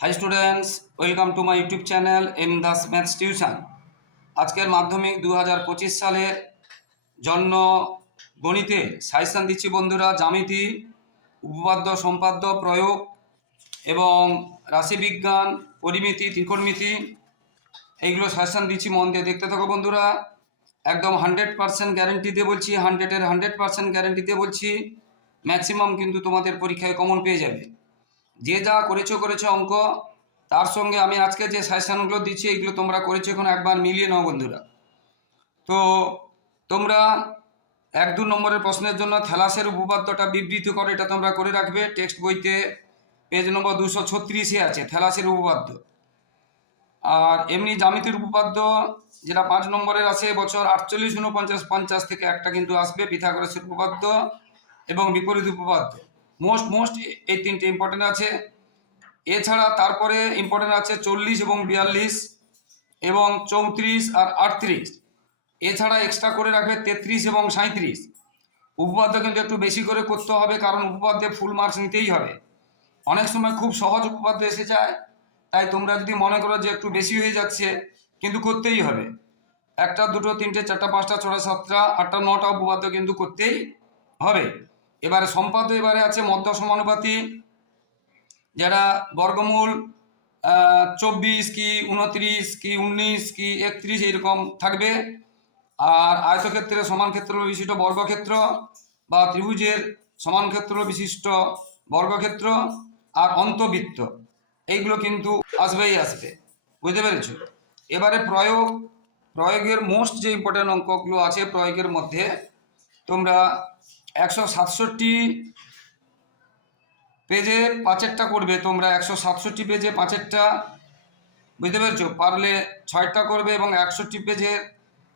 Hi students welcome to my YouTube channel M Das maths tuition আজকের মাধ্যমিক দু হাজার পঁচিশ সালের জন্য গণিতে সাজেশান দিচ্ছি বন্ধুরা, জ্যামিতি, উপপাদ্য, সম্পাদ্য, প্রয়োগ এবং রাশিবিজ্ঞান, পরিমিতি, ত্রিকোণমিতি, এইগুলো সাজেশান দিচ্ছি, মন দিয়ে দেখতে থাকো বন্ধুরা। একদম হান্ড্রেড পার্সেন্ট গ্যারেন্টি দিয়ে বলছি হান্ড্রেডের হান্ড্রেড পার্সেন্ট গ্যারেন্টি দিয়ে বলছি ম্যাক্সিমাম কিন্তু তোমাদের পরীক্ষায় কমন পেয়ে যাবে। যে যা করেছ করেছ অঙ্ক, তার সঙ্গে আমি আজকে যে সাজেশানগুলো দিচ্ছি, এগুলো তোমরা করেছ এখন একবার মিলিয়ে নাও বন্ধুরা। তো তোমরা এক দু নম্বরের প্রশ্নের জন্য থ্যালাসের উপপাদ্যটা বিবৃত করে, এটা তোমরা করে রাখবে। টেক্সট বইতে পেজ নম্বর দুশো ছত্রিশে আছে, থ্যালাসের উপপাদ্য। আর এমনি জ্যামিতির উপপাদ্য যেটা পাঁচ নম্বরের আছে, বছর আটচল্লিশ উনপঞ্চাশ পঞ্চাশ থেকে একটা কিন্তু আসবে, পিথাগোরাসের উপপাদ্য এবং বিপরীত উপপাদ্য। মোস্ট মোস্ট এই তিনটে ইম্পর্টেন্ট আছে। এছাড়া তারপরে ইম্পর্টেন্ট আছে চল্লিশ এবং বিয়াল্লিশ এবং চৌত্রিশ আর আটত্রিশ। এছাড়া এক্সট্রা করে রাখবে তেত্রিশ এবং সাঁত্রিশ উপপাদ্য কিন্তু একটু বেশি করে করতে হবে, কারণ উপপাদ্যে ফুল মার্কস নিতেই হবে। অনেক সময় খুব সহজ উপপাদ্য এসে যায়, তাই তোমরা যদি মনে করো যে একটু বেশি হয়ে যাচ্ছে, কিন্তু করতেই হবে। একটা, দুটো, তিনটে, চারটা, পাঁচটা, ছটা, সাতটা, আটটা, নটা উপপাদ্য কিন্তু করতেই হবে। এবারে সম্পাদ্য এবারে আছে মধ্য সমানুপাতি, যারা বর্গমূল চব্বিশ কি উনত্রিশ, কি উনিশ, কি একত্রিশ এরকম থাকবে। আর আয়তক্ষেত্রের সমান ক্ষেত্র বিশিষ্ট বর্গক্ষেত্র বা ত্রিভুজের সমান ক্ষেত্র বিশিষ্ট বর্গক্ষেত্র আর অন্তবৃত্ত। এইগুলো কিন্তু আসবেই আসবে। বুঝতে পেরেছ? এবারে প্রয়োগ, প্রয়োগের মোস্ট যে ইম্পর্টেন্ট অঙ্কগুলো আছে প্রয়োগের মধ্যে তোমরা একশো সাতষট্টি পেজে পাঁচেরটা করবে তোমরা, একশো সাতষট্টি পেজে পাঁচেরটা। বুঝতে পেরেছ? পারলে ছয়টা করবে এবং একষট্টি পেজে,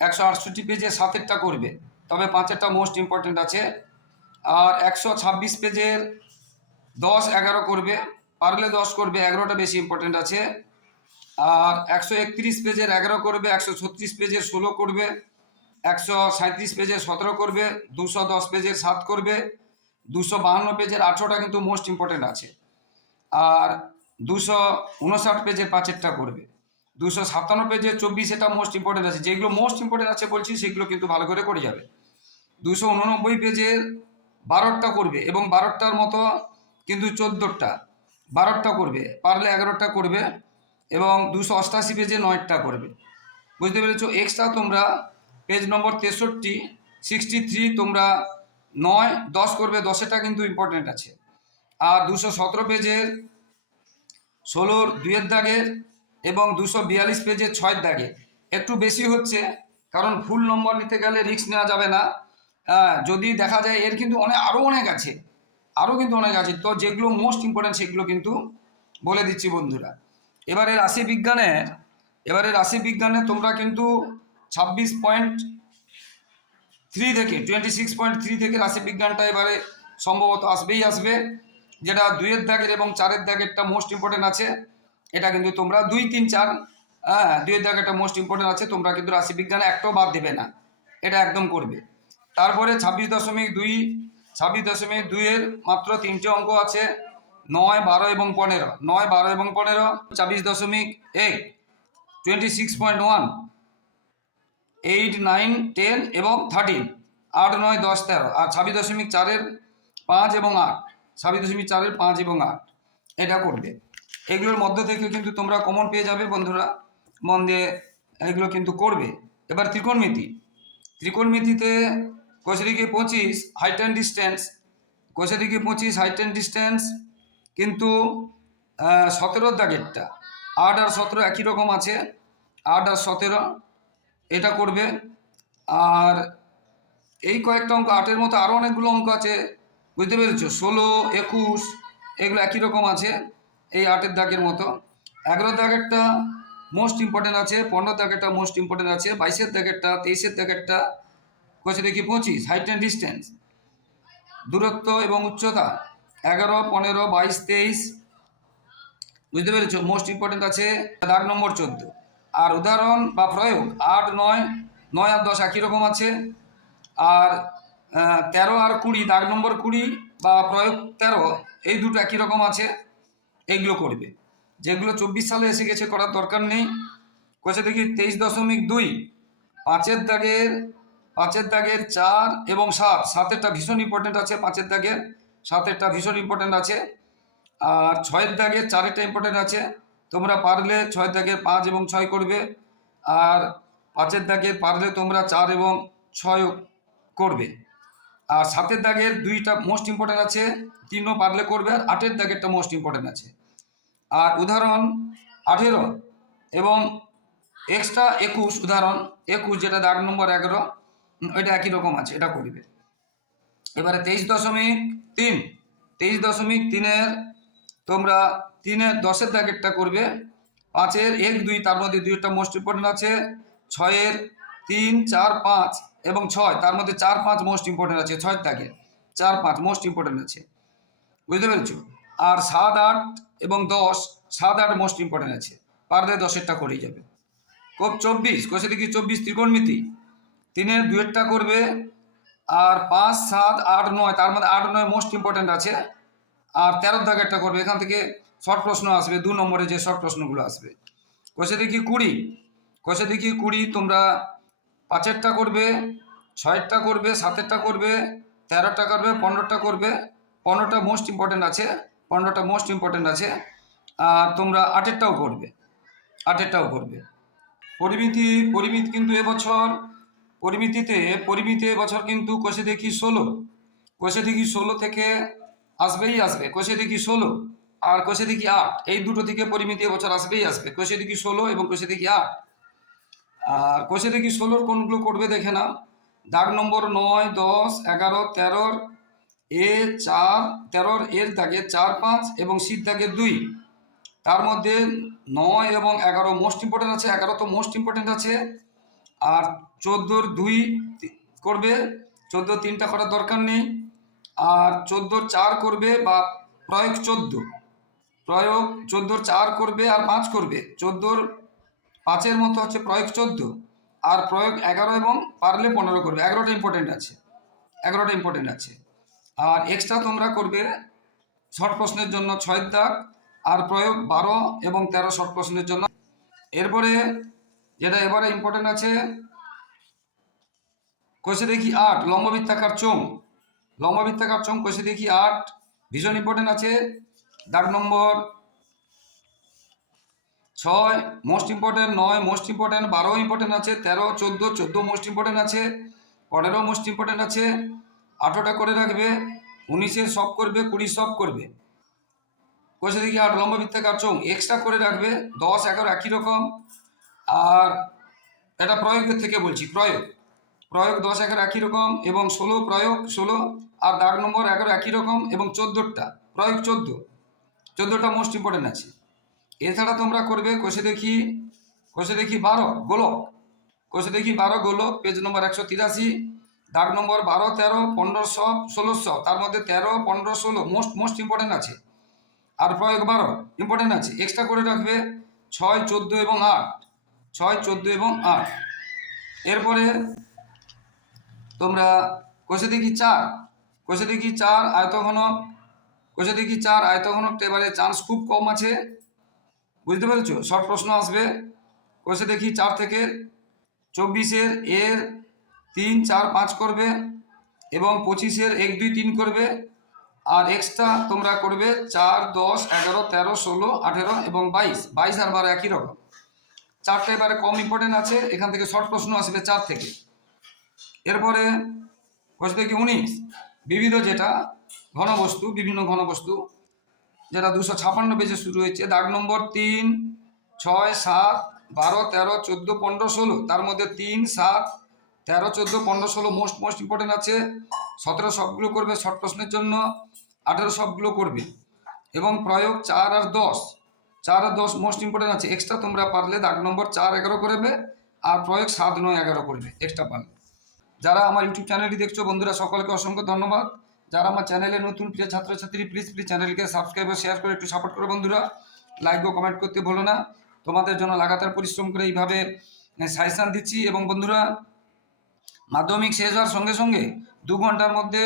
একশো আটষট্টি পেজে সাতেরটা করবে। তবে পাঁচেরটা মোস্ট ইম্পর্টেন্ট আছে। আর একশো ছাব্বিশ পেজের দশ এগারো করবে। পারলে দশ করবে, এগারোটা বেশি ইম্পর্টেন্ট আছে। আর একশো একত্রিশ পেজের এগারো করবে, একশো ছত্রিশ পেজের ষোলো করবে। একশো সাঁত্রিশ পেজের সতেরো করবে, দুশো দশ পেজের সাত করবে, দুশো বাহান্ন পেজের আঠেরোটা কিন্তু মোস্ট ইম্পর্টেন্ট আছে। আর দুশো উনষাট পেজের পাঁচেরটা করবে। দুশো সাতান্ন পেজের চব্বিশ এটা মোস্ট ইম্পর্টেন্ট আছে। যেগুলো মোস্ট ইম্পর্টেন্ট আছে বলছি, সেগুলো কিন্তু ভালো করে করে যাবে। দুশো উননব্বই পেজের বারোটা করবে এবং বারোটার মতো কিন্তু চোদ্দোটা, বারোটা করবে, পারলে এগারোটা করবে এবং দুশো অষ্টাশি পেজে নয়টা করবে। বুঝতে পেরেছ? এক্সট্রা তোমরা পেজ নম্বর তেষট্টি সিক্সটি থ্রি তোমরা নয়, দশ করবে, দশেটা কিন্তু ইম্পর্টেন্ট আছে। আর দুশো সতেরো পেজের ষোলোর দুয়ের দাগের এবং দুশো বিয়াল্লিশ পেজের ছয়ের দাগের একটু বেশি হচ্ছে, কারণ ফুল নম্বর নিতে গেলে রিস্ক নেওয়া যাবে না। যদি দেখা যায় এর কিন্তু অনেক আরও অনেক আছে আরও কিন্তু অনেক আছে। তো যেগুলো মোস্ট ইম্পর্টেন্ট সেগুলো কিন্তু বলে দিচ্ছি বন্ধুরা। এবারে রাশি বিজ্ঞানের, এবারে রাশি বিজ্ঞানে তোমরা কিন্তু ছাব্বিশ পয়েন্ট থ্রি থেকে টোয়েন্টি সিক্স পয়েন্ট থ্রি থেকে রাশি বিজ্ঞানটা এবারে সম্ভবত আসবেই আসবে। যেটা দুইয়ের দাগের এবং চারের দাগেরটা মোস্ট ইম্পর্টেন্ট আছে। এটা কিন্তু তোমরা দুই, তিন, চার হ্যাঁ দুইয়ের দাগেরটা মোস্ট ইম্পর্টেন্ট আছে। তোমরা কিন্তু রাশি বিজ্ঞানে একটাও বাদ দেবে না। এটা একদম করবে। তারপরে ছাব্বিশ দশমিক দুই, ছাব্বিশ দশমিক দুইয়ের মাত্র তিনটে অঙ্ক আছে। নয়, বারো এবং পনেরো। নয়, বারো এবং পনেরো, ছাব্বিশ দশমিক eight twenty six point one eight nine ten এবং থার্টিন আট, নয়, দশ, তেরো। আর ছাব্বিশ দশমিক চারের পাঁচ এবং আট। ছাব্বিশ দশমিক চারের পাঁচ এবং আট। এটা করবে। এগুলোর মধ্য থেকে কিন্তু তোমরা কমন পেয়ে যাবে বন্ধুরা। মন দিয়ে এগুলো কিন্তু করবে। এবার ত্রিকোণমিতি। ত্রিকোণমিতিতে কোষদিকে পঁচিশ হাইট অ্যান্ড ডিস্টেন্স কোষদিকে পঁচিশ হাইট অ্যান্ড ডিস্টেন্স কিন্তু সতেরোর দাগেরটা। আট আর সতেরো একই রকম আছে। আট আর সতেরো এটা করবে। আর এই কয়েকটা অঙ্ক, আটের মতো আরও অনেকগুলো অঙ্ক আছে, বুঝতে পেরেছ? ষোলো, একুশ, এগুলো একই রকম আছে, এই আটের দাগের মতো। এগারো দাগেরটা মোস্ট ইম্পর্টেন্ট আছে, পনেরো দাগেরটা মোস্ট ইম্পর্টেন্ট আছে, বাইশের দাগেরটা তেইশের দাগেরটা কোচে দেখি পঁচিশ হাইট অ্যান্ড ডিস্টেন্স দূরত্ব এবং উচ্চতা, এগারো, পনেরো, বাইশ, তেইশ, বুঝতে পেরেছ? মোস্ট ইম্পর্টেন্ট আছে, দাগ নম্বর চোদ্দ। আর উদাহরণ বা প্রয়োগ, আট, নয় নয় আর দশ একই রকম আছে। আর তেরো আর কুড়ি, দাগ নম্বর কুড়ি বা প্রয়োগ তেরো, এই দুটো একই রকম আছে, এইগুলো করবে। যেগুলো চব্বিশ সালে এসে গেছে করার দরকার নেই। কোষে দেখি তেইশ দশমিক দুই, পাঁচের দাগের পাঁচের দাগের চার এবং সাত, সাতেরটা ভীষণ ইম্পর্টেন্ট আছে, পাঁচের দাগের, সাতেরটা ভীষণ ইম্পর্টেন্ট আছে। আর ছয়ের দাগের, চারেরটা ইম্পর্টেন্ট আছে। তোমরা পারলে ছয়ের দাগের পাঁচ এবং ছয় করবে, আর পাঁচের দাগের পারলে তোমরা চার এবং ছয় করবে। আর সাতের দাগের দুইটা মোস্ট ইম্পর্টেন্ট আছে, তিনও পারলে করবে, আর আটের দাগেরটা মোস্ট ইম্পর্টেন্ট আছে। আর উদাহরণ আঠেরো এবং এক্সট্রা একুশ, উদাহরণ একুশ, যেটা দাগ নম্বর এগারো ওইটা একই রকম আছে, এটা করবে। এবারে তেইশ দশমিক তিন, তেইশ দশমিক তিনের তোমরা তিনের দশের দাগেরটা করবে। পাঁচের এক, দুই, তার মধ্যে দুইটা মোস্ট ইম্পর্টেন্ট আছে। ছয়ের তিন, চার, পাঁচ এবং ছয়, তার মধ্যে চার, পাঁচ মোস্ট ইম্পর্টেন্ট আছে, ছয়ের দাগের চার, পাঁচ মোস্ট ইম্পর্টেন্ট আছে। বুঝতে পেরেছ? আর সাত, আট এবং দশ, সাত, আট মোস্ট ইম্পর্টেন্ট আছে। পারলে দশেরটা করেই যাবে। কোপ চব্বিশ, কোষে দেখি চব্বিশ ত্রিকোণমিতি। তিনের দুয়েরটা করবে। আর পাঁচ, সাত, আট, নয়, তার মধ্যে আট, নয় মোস্ট ইম্পর্টেন্ট আছে। আর তেরোর একটা করবে, এখান থেকে শর্ট প্রশ্ন আসবে, দু নম্বরে যে শর্ট প্রশ্নগুলো আসবে। কোষে দেখি কুড়ি, কোষে দেখি কুড়ি, তোমরা পাঁচেরটা করবে, ছয়েরটা করবে, সাতেরটা করবে, তেরোটা করবে, পনেরোটা করবে, পনেরোটা মোস্ট ইম্পর্টেন্ট আছে, পনেরোটা মোস্ট ইম্পর্টেন্ট আছে, আর তোমরা আটেরটাও করবে আটেরটাও করবে। পরিমিতি পরিমিতি কিন্তু এবছর, পরিমিতিতে, পরিমিতি এবছর কিন্তু কোষে দেখি ষোলো, কোষে দেখি ষোলো থেকে আসবেই আসবে। কোষে দেখি ষোলো আর কোষে দেখি আট। এই দুটো থেকে পরিমিতি এবছর আসবেই আসবে। কোষে দেখি ষোলো এবং কোষে দেখি আট। আর কোষে দেখি ষোলোর কোনগুলো করবে দেখে না দাগ নম্বর নয়, দশ, এগারো, তেরোর এ চার, তেরোর এর দাগে চার, পাঁচ এবং শীত দাগের দুই। তার মধ্যে নয় এবং এগারো মোস্ট ইম্পর্টেন্ট আছে। এগারো তো মোস্ট ইম্পর্টেন্ট আছে। আর চোদ্দোর দুই করবে। চোদ্দ তিনটা করার দরকার নেই। আর চোদ্দোর চার করবে বা প্রয়োগ চোদ্দ। প্রয়োগ চোদ্দোর চার করবে আর পাঁচ করবে। চোদ্দোর পাঁচের মতো হচ্ছে প্রয়োগ চোদ্দ। আর প্রয়োগ এগারো এবং পারলে পনেরো করবে। এগারোটা ইম্পর্টেন্ট আছে। এগারোটা ইম্পর্টেন্ট আছে। আর এক্সট্রা তোমরা করবে শর্ট প্রশ্নের জন্য ছয় দাগ আর প্রয়োগ বারো এবং তেরো শর্ট প্রশ্নের জন্য। এরপরে যেটা এবারে ইম্পর্টেন্ট আছে কোষে দেখি আট, লম্ববৃত্তাকার চোং লম্ববৃত্তাকার চোং কোষে দেখি আট। ভীষণ ইম্পর্টেন্ট আছে। দাগ নম্বর ছয়। মোস্ট ইম্পর্টেন্ট নয় মোস্ট ইম্পর্টেন্ট বারো ইম্পর্টেন্ট আছে। তেরো, চোদ্দ চোদ্দ মোস্ট ইম্পর্টেন্ট আছে। পনেরো মোস্ট ইম্পর্টেন্ট আছে। আঠেরোটা করে রাখবে। উনিশে সব করবে, কুড়ি সব করবে। কষে দেখি আট, লম্ব বৃত্তাকার চোং এক্সট্রা করে রাখবে। দশ, এগারো একই রকম। আর এটা প্রয়োগের থেকে বলছি, প্রয়োগ। প্রয়োগ দশ এগারো একই রকম এবং ষোলো প্রয়োগ ষোলো আর দাগ নম্বর এগারো একই রকম এবং চোদ্দোটা প্রয়োগ চোদ্দ। চোদ্দোটা মোস্ট ইম্পর্টেন্ট আছে। এছাড়া তোমরা করবে কষে দেখি কষে দেখি বারো, গোলক। কষে দেখি বারো, গোলক পেজ নম্বর একশো তিরাশি। দাগ নম্বর বারো, তেরো পনেরো সব ষোলোশো, তার মধ্যে তেরো, পনেরো, ষোলো মোস্ট মোস্ট ইম্পর্টেন্ট আছে। আর প্রয়োগ বারো ইম্পর্টেন্ট আছে। এক্সট্রা করে রাখবে ছয়, চোদ্দ এবং আট। ছয়, চোদ্দ এবং আট। এরপরে তোমরা কষে দেখি চার, কষে দেখি চার আয়তঘনক, কষে দেখি চার আয়তঘনকটা এবারে চান্স খুব কম আছে। বুঝতে পেরেছ? শর্ট প্রশ্ন আসবে। কষে দেখি চার থেকে চব্বিশের এর তিন, চার, পাঁচ করবে এবং পঁচিশের এক, দুই, তিন করবে। আর এক্সট্রা তোমরা করবে চার, দশ, এগারো, তেরো, ষোলো, আঠেরো এবং বাইশ। বাইশ আর বারো একই রকম। চারটে এবারে কম ইম্পর্টেন্ট আছে। এখান থেকে শর্ট প্রশ্ন আসবে চার থেকে। এরপরে কোষ কি উনিশ বিবিধ যেটা ঘনবস্তু, বিভিন্ন ঘনবস্তু, যেটা দুশো ছাপান্ন পেজে শুরু হয়েছে। দাগ নম্বর তিন, ছয়, সাত, বারো, তেরো, চোদ্দ, পনেরো, ষোলো। তার মধ্যে তিন, সাত, তেরো, চোদ্দ, পনেরো, ষোলো মোস্ট মোস্ট ইম্পর্টেন্ট আছে। সতেরো সবগুলো করবে শর্ট প্রশ্নের জন্য, আঠেরো সবগুলো করবে। এবং প্রয়োগ চার আর দশ। চার আর দশ মোস্ট ইম্পর্টেন্ট আছে। এক্সট্রা তোমরা পারলে দাগ নম্বর চার এগারো করবে আর প্রয়োগ সাত নয় এগারো করবে। এক্সট্রা পারলে। যারা আমার ইউটিউব চ্যানেলটি দেখছ, বন্ধুরা, সকলকে অসংখ্য ধন্যবাদ। যারা আমার চ্যানেলে নতুন, প্রিয় ছাত্রছাত্রী প্লিজ প্লিজ চ্যানেলকে সাবস্ক্রাইব ও শেয়ার করে একটু সাপোর্ট করো, বন্ধুরা। লাইক ও কমেন্ট করতে ভুলো না। তোমাদের জন্য লাগাতার পরিশ্রম করে এইভাবে সাজেশান দিচ্ছি। এবং বন্ধুরা, মাধ্যমিক শেষ হওয়ার সঙ্গে সঙ্গে দু ঘণ্টার মধ্যে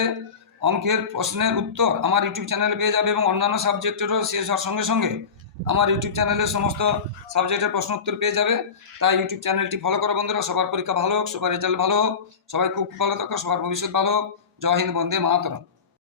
অঙ্কের প্রশ্নের উত্তর আমার ইউটিউব চ্যানেলে পেয়ে যাবে এবং অন্যান্য সাবজেক্টেরও শেষ হওয়ার সঙ্গে সঙ্গে আমার ইউটিউব চ্যানেলের সমস্ত সাবজেক্টের প্রশ্ন উত্তর পেয়ে যাবে। তাই ইউটিউব চ্যানেলটি ফলো করো বন্ধুরা। সবার পরীক্ষা ভালো হোক, সবার রেজাল্ট ভালো হোক। সবাই খুব ভালো থাকো, সবার ভবিষ্যৎ ভালো হোক। জয় হিন্দ, বন্দে মাতরম।